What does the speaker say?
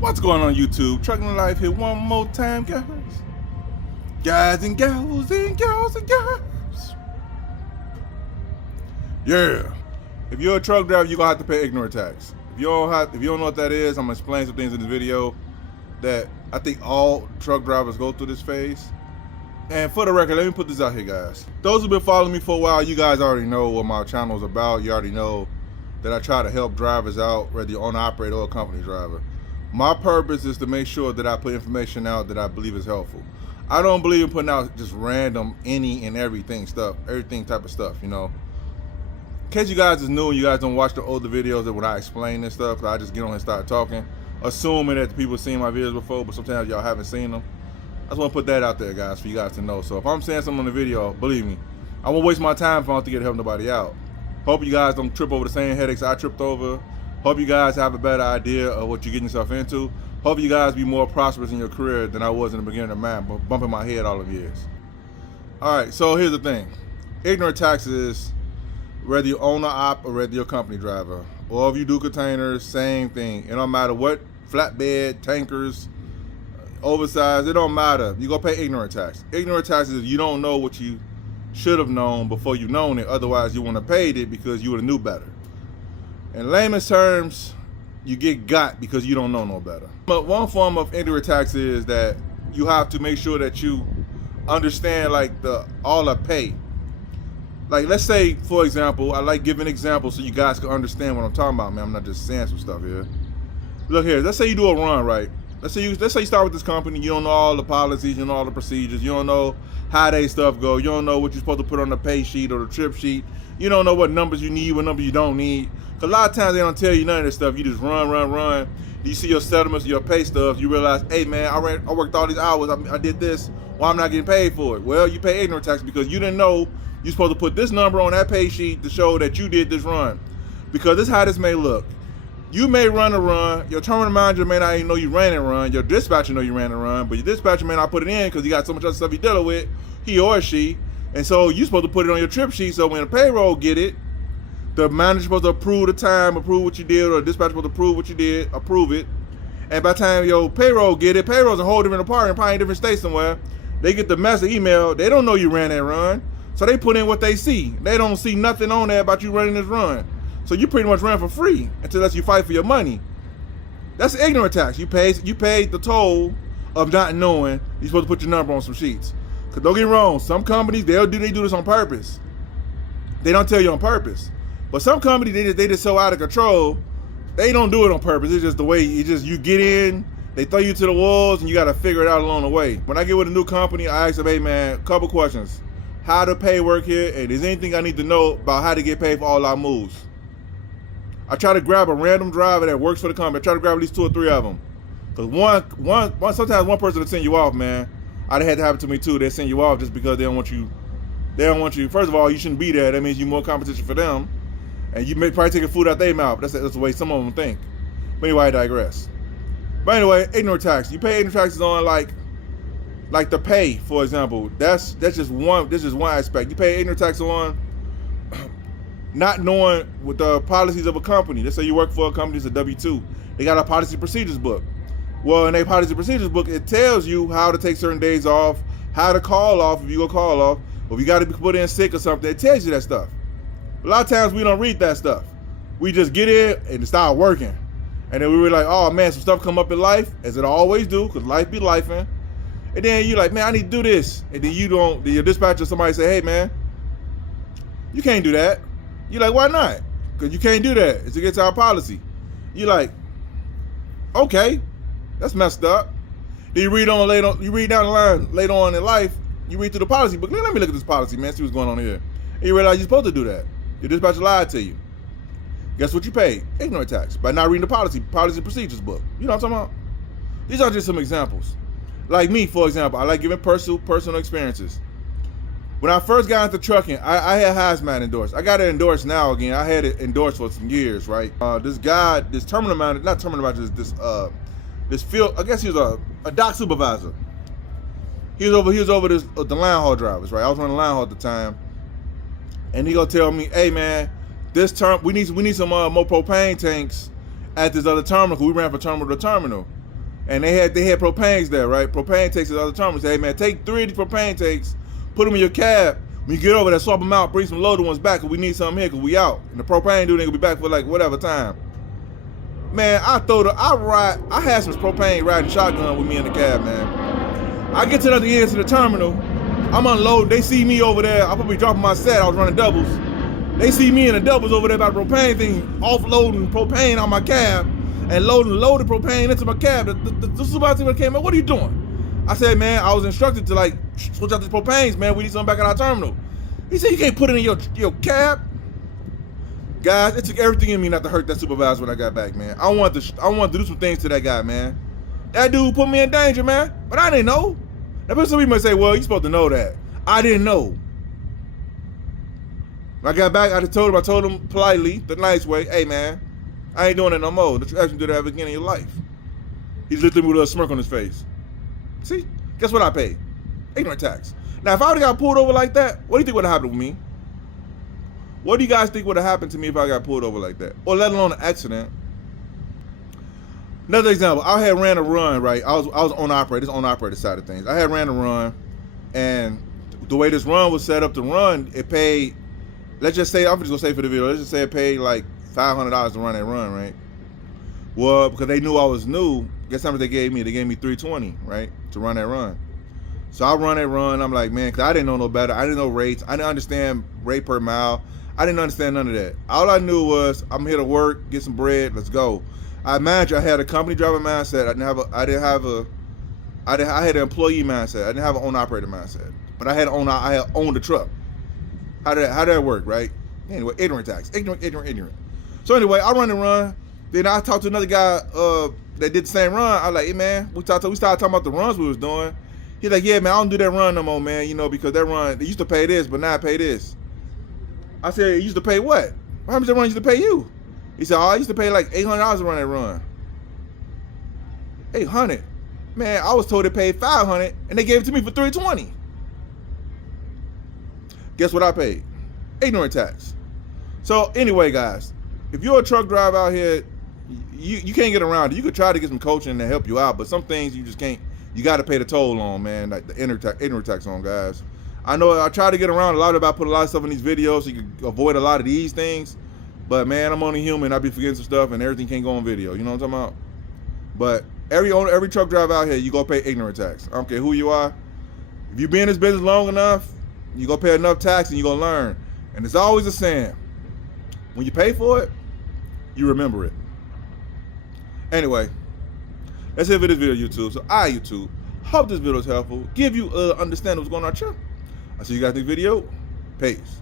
What's going on YouTube? Trucking Life here one more time, guys. Guys and gals and gals and gals. Yeah. If you're a truck driver, you're gonna have to pay ignorant tax. If you don't know what that is, I'm gonna explain some things in this video that I think all truck drivers go through this phase. And for the record, let me put this out here, guys. Those who've been following me for a while, you guys already know what my channel is about. You already know that I try to help drivers out, whether you're owner, operator, or a company driver. My purpose is to make sure that I put information out that I believe is helpful. I don't believe in putting out just random any and everything type of stuff, you know. In case you guys is new and you guys don't watch the older videos that when I explain this stuff, I just get on and start talking, assuming that the people have seen my videos before, but sometimes y'all haven't seen them. I just want to put that out there, guys, for you guys to know. So if I'm saying something on the video, believe me, I won't waste my time if I don't think it'll help nobody out. Hope you guys don't trip over the same headaches I tripped over. Hope you guys have a better idea of what you're getting yourself into. Hope you guys be more prosperous in your career than I was in the beginning of mine, bumping my head all of years. All right, so here's the thing. Ignorant taxes, whether you're owner op or whether you're a company driver, or if you do containers, same thing. It don't matter what, flatbed, tankers, oversized, it don't matter. You gonna pay ignorant tax. Ignorant tax is you don't know what you should have known before you known it. Otherwise, you wouldn't have paid it because you would have knew better. In layman's terms, you get got because you don't know no better. But one form of ignorant tax is that you have to make sure that you understand like all the pay. Like let's say, for example, I like giving examples so you guys can understand what I'm talking about, man. I'm not just saying some stuff here. Look here, let's say you do a run, right? Let's say you start with this company, you don't know all the policies, you don't know all the procedures, you don't know how they stuff go, you don't know what you're supposed to put on the pay sheet or the trip sheet, you don't know what numbers you need, what numbers you don't need. Cause a lot of times they don't tell you none of this stuff. You just run. You see your settlements, your pay stubs, you realize, hey man, I worked all these hours, I did this, why I'm not getting paid for it? Well, you pay ignorant tax because you didn't know you're supposed to put this number on that pay sheet to show that you did this run. Because this is how this may look. You may run a run, your terminal manager may not even know you ran a run, your dispatcher know you ran a run, but your dispatcher may not put it in because you got so much other stuff you're dealing with, he or she, and so you're supposed to put it on your trip sheet so when the payroll get it, the manager's supposed to approve the time, approve what you did, or the dispatcher supposed to approve what you did, approve it, and by the time your payroll get it, payroll's a whole different department, probably in a different state somewhere, they get the message email, they don't know you ran that run, so they put in what they see. They don't see nothing on there about you running this run. So you pretty much run for free unless you fight for your money. That's ignorant tax. You paid the toll of not knowing you're supposed to put your number on some sheets. Cause don't get me wrong, some companies they do this on purpose. They don't tell you on purpose. But some companies they just so out of control, they don't do it on purpose. It's just the way you get in, they throw you to the wolves and you gotta figure it out along the way. When I get with a new company, I ask them, hey man, a couple questions. How to pay work here, and is anything I need to know about how to get paid for all our moves? I try to grab a random driver that works for the company. I try to grab at least 2 or 3 of them. Because sometimes one person will send you off, man. I'd had to happen to me too. They send you off just because they don't want you. First of all, you shouldn't be there. That means you're more competition for them. And you may probably take a food out their mouth. That's the way some of them think. But anyway, I digress. But anyway, ignorant tax. You pay ignorant taxes on like the pay, for example. That's just one aspect. You pay ignorant tax on not knowing what the policies of a company. Let's say you work for a company, it's a W-2. They got a policy procedures book. Well, in their policy procedures book, it tells you how to take certain days off, how to call off if you go call off, or if you got to be put in sick or something. It tells you that stuff. A lot of times we don't read that stuff. We just get in and start working. And then we were like, oh man, some stuff come up in life, as it always do, because life be lifing. And then you're like, man, I need to do this. And then your dispatcher, somebody say, hey man, you can't do that. You're like, why not? Because you can't do that. It's against our policy. You're like, okay, that's messed up. Then you read down the line later on in life, you read through the policy book. Let me look at this policy, man, see what's going on here. And you realize you're supposed to do that. Your dispatcher lied to you. Guess what you paid? Ignorant tax. By not reading the policy procedures book. You know what I'm talking about? These are just some examples. Like me, for example, I like giving personal experiences. When I first got into trucking, I had hazmat endorsed. I got it endorsed now again. I had it endorsed for some years, right? This guy, this terminal manager, not terminal manager, this field, I guess he was a dock supervisor. He was over the line haul drivers, right? I was running line haul at the time. And he gonna tell me, hey man, we need some more propane tanks at this other terminal, because we ran from terminal to terminal. and they had propanes there, right? Propane takes at other terminals. Say, hey man, take 3 of these propane takes, put them in your cab. When you get over there, swap them out, bring some loaded ones back, cause we need something here, cause we out. And the propane dude ain't gonna be back for like whatever time. Man, I had some propane riding shotgun with me in the cab, man. I get to the other end of the terminal, I'm unloading, they see me over there, I'm probably dropping my set, I was running doubles. They see me in the doubles over there by the propane thing, offloading propane on my cab, and loaded propane into my cab. The supervisor came in, what are you doing? I said, man, I was instructed to like switch out these propanes, man. We need something back at our terminal. He said, you can't put it in your cab. Guys, it took everything in me not to hurt that supervisor when I got back, man. I wanted to do some things to that guy, man. That dude put me in danger, man. But I didn't know. Now, some people might say, well, you're supposed to know that. I didn't know. When I got back, I told him politely, the nice way, hey, man, I ain't doing it no more. Don't you actually do that at the beginning of your life. He looked at me with a smirk on his face. See, guess what I paid? Ignorant tax. Now, if I would've got pulled over like that, what do you think would have happened with me? What do you guys think would have happened to me if I got pulled over like that? Or let alone an accident. Another example, I had ran a run, right? I was on operator side of things. I had ran a run, and the way this run was set up to run, it paid, let's just say, I'm just gonna say for the video, let's just say it paid like $500 to run that run, right? Well, because they knew I was new, guess how much they gave me? They gave me $320, right? To run that run. So I run that run, I'm like, man, because I didn't know no better. I didn't know rates. I didn't understand rate per mile. I didn't understand none of that. All I knew was I'm here to work, get some bread, let's go. I imagine I had a company driver mindset. I had an employee mindset. I didn't have an owner operator mindset. But I had owned the truck. How did that work, right? Anyway, ignorant tax. Ignorant. So anyway, I run the run. Then I talked to another guy that did the same run. I was like, hey man, we started talking about the runs we was doing. He's like, yeah man, I don't do that run no more, man, because that run, they used to pay this, but now I pay this. I said, it used to pay what? How much that run used to pay you? He said, oh, I used to pay like $800 to run that run. 800? Man, I was told they paid $500 and they gave it to me for $320. Guess what I paid? Ignorant tax. So anyway, guys, if you're a truck driver out here, you can't get around it. You could try to get some coaching to help you out, but some things you just can't. You got to pay the toll on, man, like the ignorant tax on, guys. I know I try to get around a lot about put a lot of stuff in these videos so you can avoid a lot of these things, but man, I'm only human. I be forgetting some stuff and everything can't go on video. You know what I'm talking about? But every truck driver out here, you go pay ignorant tax. I don't care who you are. If you be in this business long enough, you go pay enough tax and you gonna learn. And there's always a saying: when you pay for it, you remember it. Anyway, that's it for this video, YouTube. So YouTube, hope this video is helpful. Give you understand what's going on here. I'll see you guys in the video. Peace.